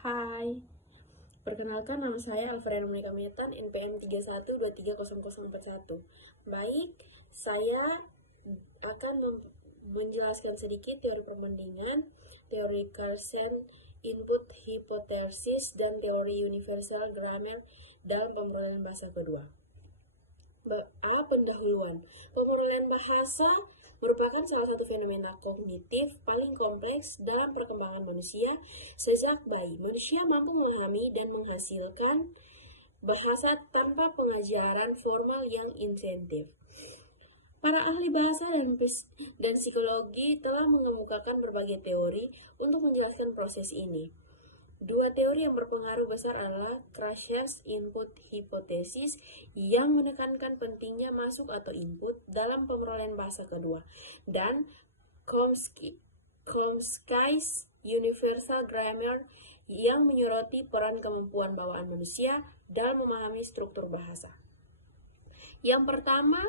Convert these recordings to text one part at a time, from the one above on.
Hai, perkenalkan nama saya Alfredo Monica Metan, NPM 31230041. Baik, saya akan menjelaskan sedikit teori perbandingan, teori Carlsen, input hipotesis, dan teori universal grammar dalam pemrolehan bahasa kedua. Pendahuluan. Pemrolehan bahasa merupakan salah satu fenomena kognitif paling kompleks dalam perkembangan manusia. Sejak bayi, manusia mampu memahami dan menghasilkan bahasa tanpa pengajaran formal yang intensif. Para ahli bahasa dan psikologi telah mengemukakan berbagai teori untuk menjelaskan proses ini. Dua teori yang berpengaruh besar adalah Crusher's input hypothesis yang menekankan pentingnya masuk atau input dalam pemrolehan bahasa kedua, dan Chomsky's universal grammar yang menyoroti peran kemampuan bawaan manusia dalam memahami struktur bahasa. Yang pertama,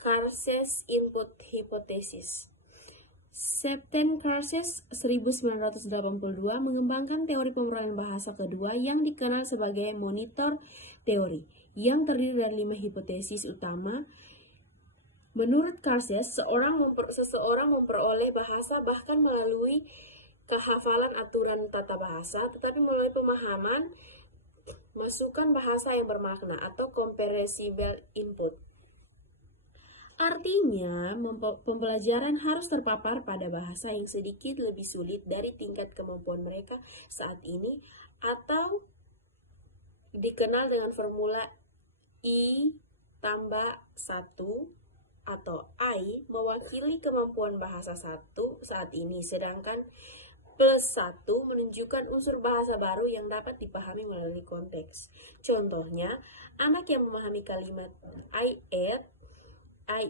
Crusher's input hypothesis. Septem Crusher 1982 mengembangkan teori pemrolehan bahasa kedua yang dikenal sebagai monitor teori, yang terdiri dari 5 hipotesis utama. Menurut Crusher, seseorang memperoleh bahasa bahkan melalui kehafalan aturan tata bahasa, tetapi melalui pemahaman masukan bahasa yang bermakna atau comprehensible input. Artinya, pembelajaran harus terpapar pada bahasa yang sedikit lebih sulit dari tingkat kemampuan mereka saat ini, atau dikenal dengan formula I tambah 1 atau I mewakili kemampuan bahasa 1 saat ini, sedangkan plus 1 menunjukkan unsur bahasa baru yang dapat dipahami melalui konteks. Contohnya, anak yang memahami kalimat I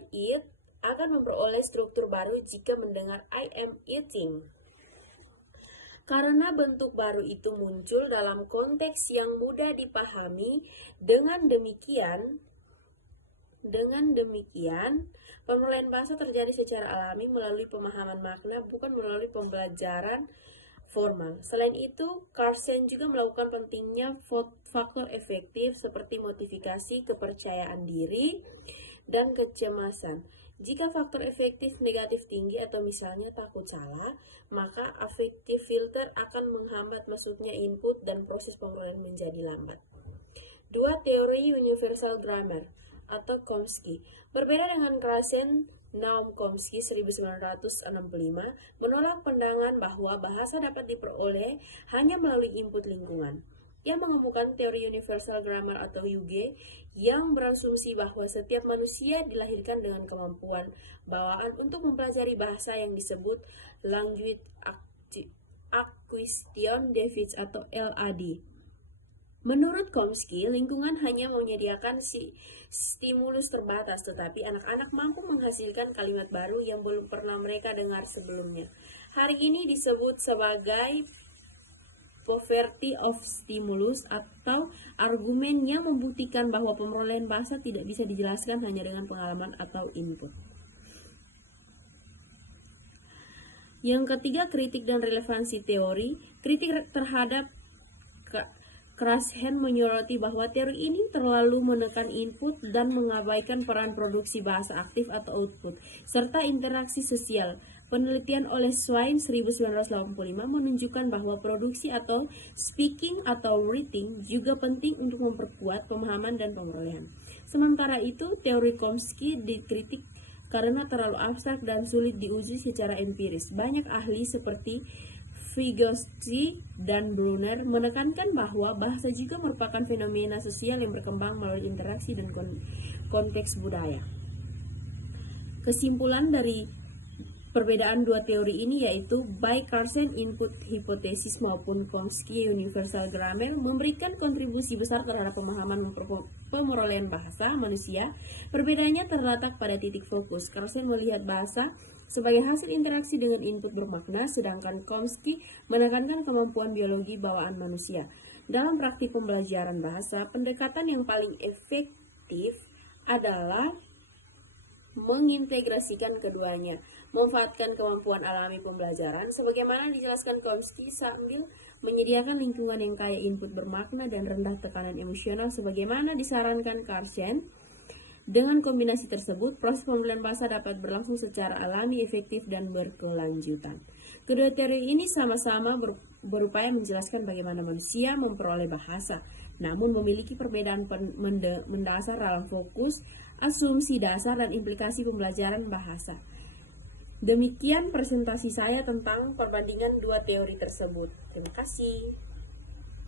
eat akan memperoleh struktur baru jika mendengar I am eating. Karena bentuk baru itu muncul dalam konteks yang mudah dipahami, dengan demikian pemrolehan bahasa terjadi secara alami melalui pemahaman makna, bukan melalui pembelajaran formal. Selain itu, Carlsen juga melakukan pentingnya faktor efektif seperti motivasi, kepercayaan diri, dan kecemasan. Jika faktor efektif negatif tinggi atau misalnya takut salah, maka affective filter akan menghambat masuknya input dan proses pemrolehan menjadi lambat. Dua teori universal grammar atau Chomsky. Berbeda dengan Carlsen, Noam Chomsky 1965 menolak pandangan bahwa bahasa dapat diperoleh hanya melalui input lingkungan. Ia mengemukakan teori universal grammar atau UG yang berasumsi bahwa setiap manusia dilahirkan dengan kemampuan bawaan untuk mempelajari bahasa yang disebut language acquisition deficit atau LAD. Menurut Chomsky, lingkungan hanya menyediakan stimulus terbatas, tetapi anak-anak mampu menghasilkan kalimat baru yang belum pernah mereka dengar sebelumnya. Hari ini disebut sebagai poverty of stimulus, atau argumen yang membuktikan bahwa pemrolehan bahasa tidak bisa dijelaskan hanya dengan pengalaman atau input. Yang ketiga, kritik dan relevansi teori. Kritik terhadap Crusher menyoroti bahwa teori ini terlalu menekan input dan mengabaikan peran produksi bahasa aktif atau output, serta interaksi sosial. Penelitian oleh Swain 1985 menunjukkan bahwa produksi atau speaking atau writing juga penting untuk memperkuat pemahaman dan pemrolehan. Sementara itu, teori Chomsky dikritik karena terlalu abstrak dan sulit diuji secara empiris. Banyak ahli seperti Vygotsky dan Brunner menekankan bahwa bahasa juga merupakan fenomena sosial yang berkembang melalui interaksi dan konteks budaya. Kesimpulan dari perbedaan dua teori ini yaitu baik Carlsen input hypothesis maupun Chomsky universal grammar memberikan kontribusi besar terhadap pemahaman pemrolehan bahasa manusia. Perbedaannya terletak pada titik fokus. Carlsen melihat bahasa sebagai hasil interaksi dengan input bermakna, sedangkan Chomsky menekankan kemampuan biologi bawaan manusia. Dalam praktik pembelajaran bahasa, pendekatan yang paling efektif adalah mengintegrasikan keduanya, memanfaatkan kemampuan alami pembelajaran sebagaimana dijelaskan Chomsky sambil menyediakan lingkungan yang kaya input bermakna dan rendah tekanan emosional sebagaimana disarankan Karsen. Dengan kombinasi tersebut, proses pembelajaran bahasa dapat berlangsung secara alami, efektif, dan berkelanjutan. Kedua teori ini sama-sama berupaya menjelaskan bagaimana manusia memperoleh bahasa, namun memiliki perbedaan mendasar dalam fokus, asumsi dasar, dan implikasi pembelajaran bahasa. Demikian presentasi saya tentang perbandingan dua teori tersebut. Terima kasih.